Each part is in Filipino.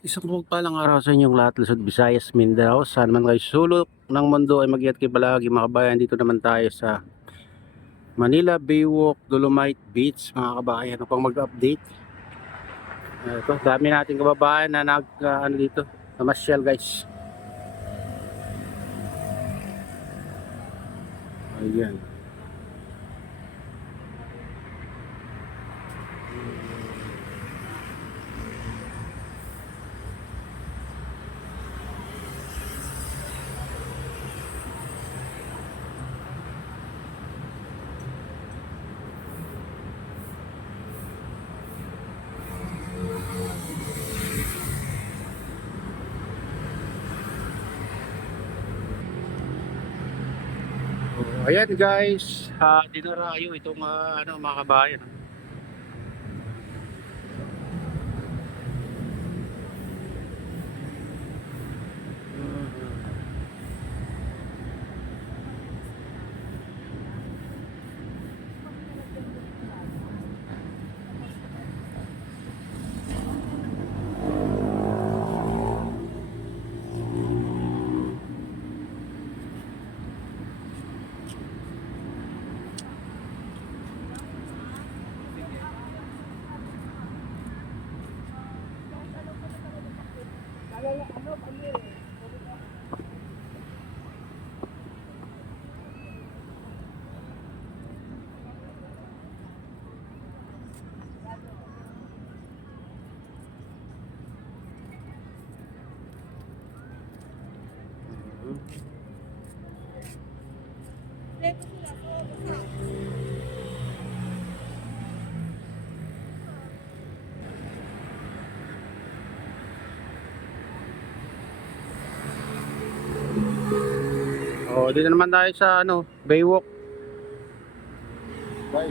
Isang mapagpalang araw sa inyong lahat, Luzon, Visayas, Mindanao. Saan man kayo sulok ng mundo ay mag-ingat kayo palagi mga kabayan. Dito naman tayo sa Manila Baywalk, Dolomite Beach mga kabayan. Upang mag-update. Ito, dami nating kababayan na ano dito, namasyal guys. Ayan. Ayan guys, dinarayo itong ano, mga kabayan. Dito naman tayo sa ano, Baywalk. Guys,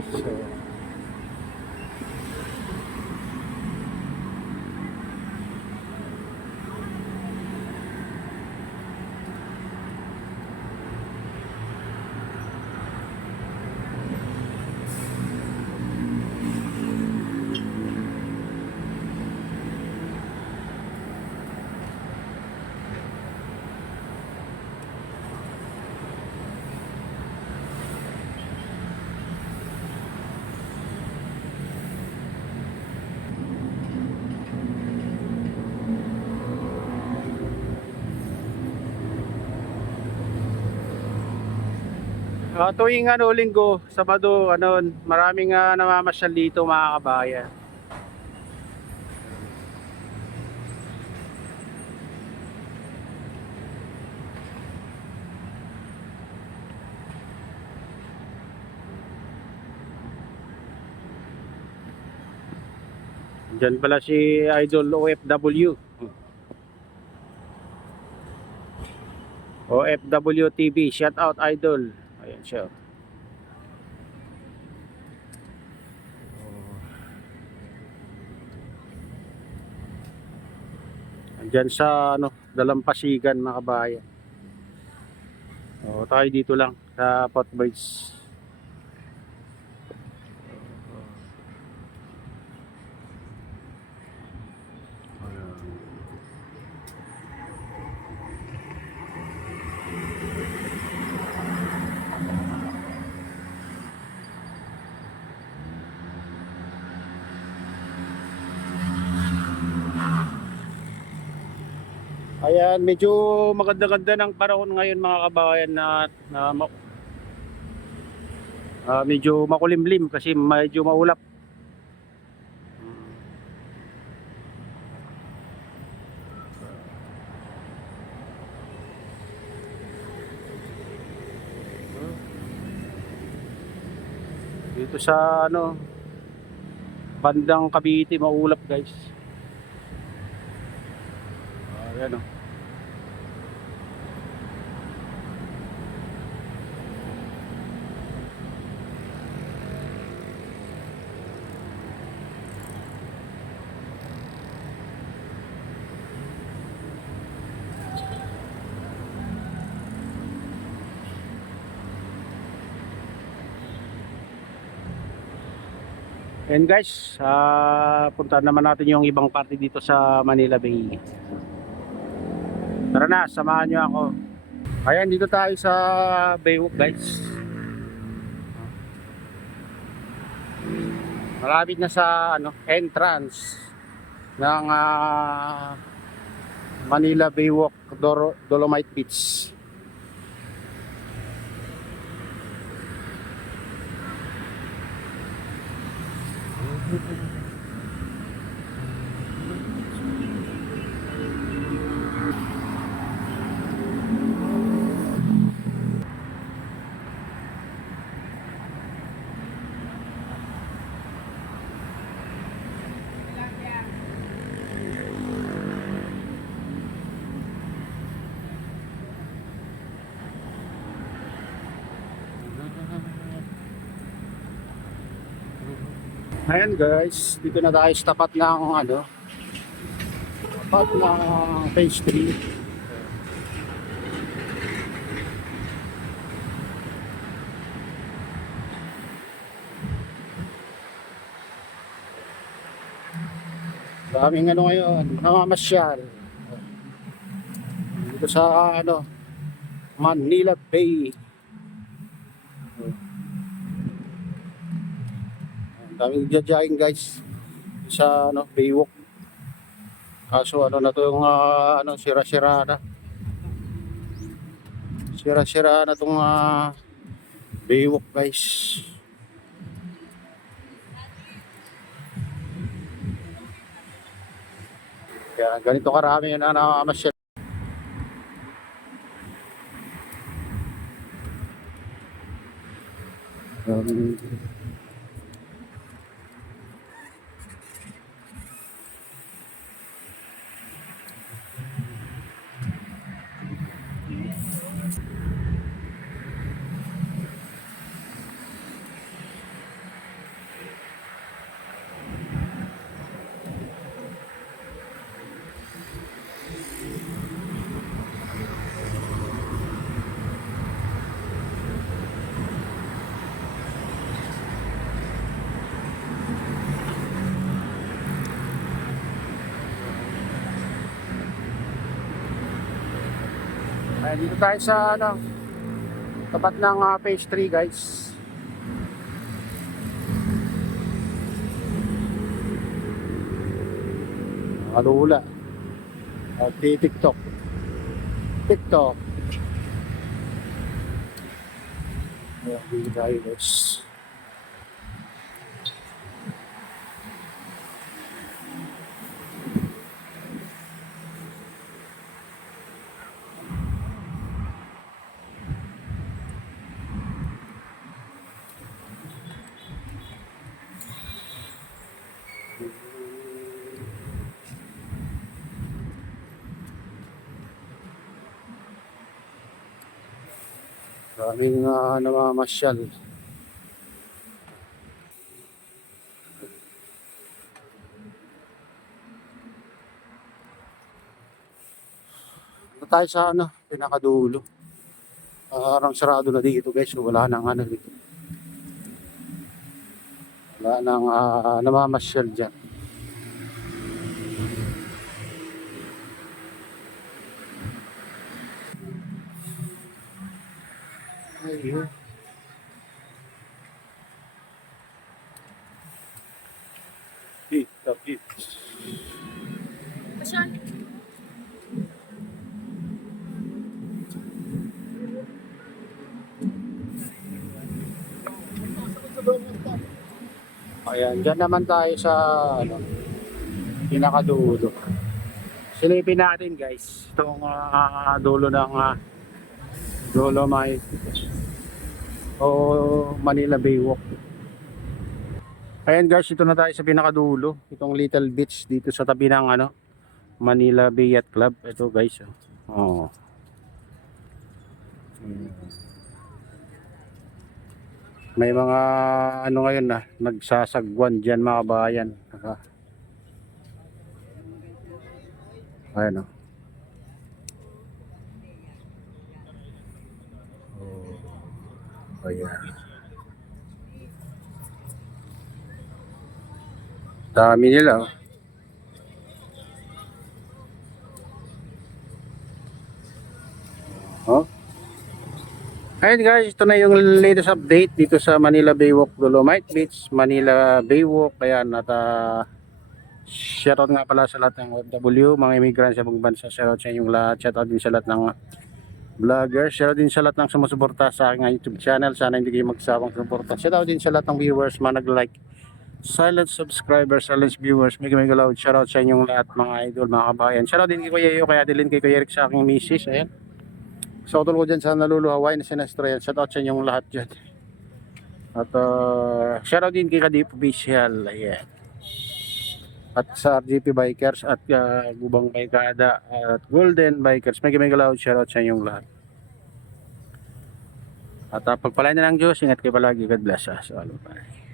tuwing ano, Linggo, Sabado, ano, maraming namamasyal dito mga kabayan. Diyan pala si Idol OFW. OFW TV, shout out Idol. Ayan siya. Diyan sa ano, Dalampasigan mga kabayan. Tayo dito lang sa Potboys. Ayan, medyo maganda-ganda ng panahon ngayon mga kabayan na medyo makulimlim kasi medyo maulap. Dito sa ano, bandang Cavite maulap guys. Ayan o. And guys, puntahan naman natin yung ibang parte dito sa Manila Bay. Tara na, samahan nyo ako. Ayan, dito tayo sa Baywalk guys. Malapit na sa entrance ng Manila Baywalk Dolomite Beach. Ayan guys, dito na tayo sa tapat ng tapat ng phase 3. Daming ngayon, namamasyal. Dito sa Manila Bay. Daming jajaing guys sa Baywalk. Kaso na to yung sira-sira na. Sira-sira na tong Baywalk guys. Kaya ganito karami na nakamasyal. Ayan, dito tayo sa tapat ng phase 3 guys. Alula at TikTok. Ayan, dito tayo guys. Daming namamasyal. Ito tayo sa pinakadulo. Parang sarado na dito guys. Wala nang dito. Wala nang namamasyal dyan. Ayun. Dito. Ayan, dyan naman tayo sa pinakadulo. Silipin natin guys itong dulo ng Dolomite o Manila Baywalk. Ayan guys, ito na tayo sa pinakadulo. Itong little beach dito sa tabi ng Manila Bay Yacht Club. Ito guys. Oh. May mga ngayon nagsasagwan dyan mga bayan. Ayan Ayan. Dami nila. Oh. Ayun guys, ito na yung latest update dito sa Manila Baywalk Dolomite Beach, Manila Baywalk. Ayan, at shoutout nga pala sa lahat ng OFW, mga immigrant sa buong bansa. Shoutout sa inyong lahat. Shoutout din sa lahat ng vlogger. Shoutout din sa lahat ng sumusuporta sa aking YouTube channel. Sana hindi kayo magsawang suporta. Shoutout din sa lahat ng viewers, mga nag-like, silent subscribers, silent viewers. Mega loud. Shoutout sa inyong lahat mga idol, mga kabayan. Shoutout din kay Kuya Iyo, kaya din kay Kuya Eric sa aking misis. Ayan. Shoutout ko dyan sa naluluhaway na sinastro yan. Shoutout sa inyong lahat dyan. At shoutout din kay Kadip Official. Ayan. At sa RGP Bikers at Gubang Baykada at Golden Bikers. Mega loud. Shoutout sa inyong lahat. At pagpalain na ng Diyos. Ingat kayo palagi. God bless us all. Bye.